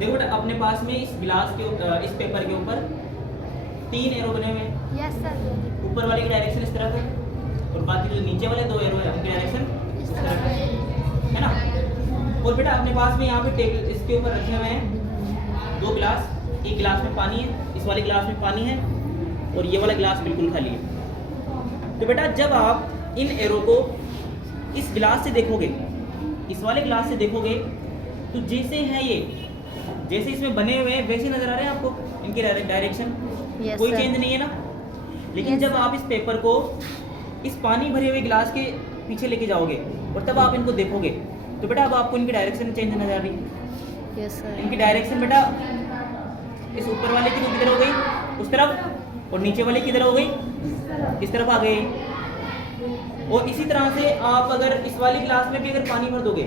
देखो बेटा अपने पास में इस गिलास के इस पेपर के ऊपर 3 एरो बने हुए हैं। Yes sir. ऊपर वाले की डायरेक्शन इस तरफ है और बाकी जो नीचे वाले 2 एरो है उनकी डायरेक्शन इस तरफ है ना। और बेटा अपने पास में यहाँ पे टेबल इसके ऊपर रखे हुए हैं 2 गिलास। एक गिलास में पानी है, इस वाले गिलास में पानी है और ये वाला गिलास बिल्कुल खाली है। तो बेटा जब आप इन एरो को इस गिलास से देखोगे, इस वाले गिलास से देखोगे, तो जैसे है ये, जैसे इसमें बने हुए हैं वैसे नजर आ रहे हैं आपको इनकी डायरेक्शन। कोई चेंज नहीं है ना। लेकिन जब आप इस पेपर को इस पानी भरे हुए गिलास के पीछे लेके जाओगे और तब आप इनको देखोगे तो बेटा अब आपको इनकी डायरेक्शन चेंज नजर आ रही है। Yes sir. इनकी डायरेक्शन बेटा इस ऊपर वाले की किधर हो गई, उस तरफ, और नीचे वाले किधर हो गई, इस तरफ आ गई। और इसी तरह से आप अगर इस वाले गिलास में भी अगर पानी भर दोगे,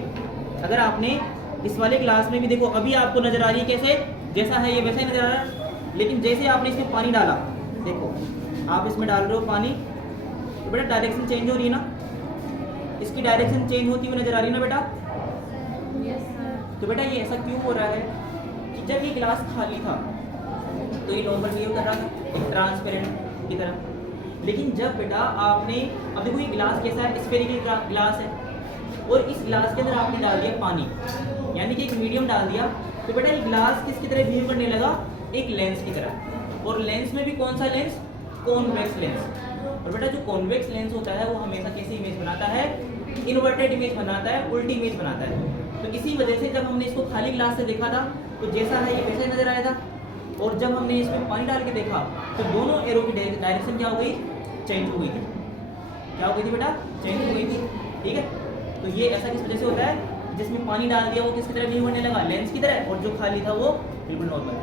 अगर आपने इस वाले गिलास में भी देखो अभी आपको नजर आ रही है कैसे, जैसा है ये वैसा ही नजर आ रहा है। लेकिन जैसे आपने इसमें पानी डाला, देखो आप इसमें डाल रहे हो पानी तो बेटा डायरेक्शन चेंज हो रही है ना। इसकी डायरेक्शन चेंज होती हुई नजर आ रही है ना बेटा। तो बेटा ये ऐसा क्यों हो रहा है कि जब ये गिलास खाली था तो ये नॉर्मल बिहेव कर रहा था एक ट्रांसपेरेंट की तरह। लेकिन जब बेटा आपने, अब देखो ये गिलास कैसा है, स्फेरिकल गिलास है और इस गिलास के अंदर आपने डाल दिया पानी, यानी कि एक मीडियम डाल दिया, तो बेटा ये गिलास किसकी तरह बिहेव करने लगा, एक लेंस की तरह। और लेंस में भी कौन सा लेंस, कॉन्वेक्स लेंस। और बेटा जो कॉन्वेक्स लेंस होता है वो हमेशा कैसी इमेज बनाता है, इन्वर्टेड इमेज बनाता है, उल्टी इमेज बनाता है। तो इसी वजह से जब हमने इसको खाली गिलास से देखा था तो जैसा है ये वैसा ही नजर आया था, और जब हमने इसमें पानी डाल के देखा तो दोनों एरो की डायरेक्शन क्या हो गई, चेंज हो गई थी। क्या हो गई थी बेटा, चेंज हो गई थी। ठीक है, तो ये ऐसा किस वजह से होता है, जिसमें पानी डाल दिया वो किसकी तरह बिहेव करने लगा, लेंस की तरह, और जो खाली था वो बिल्कुल नॉर्मल।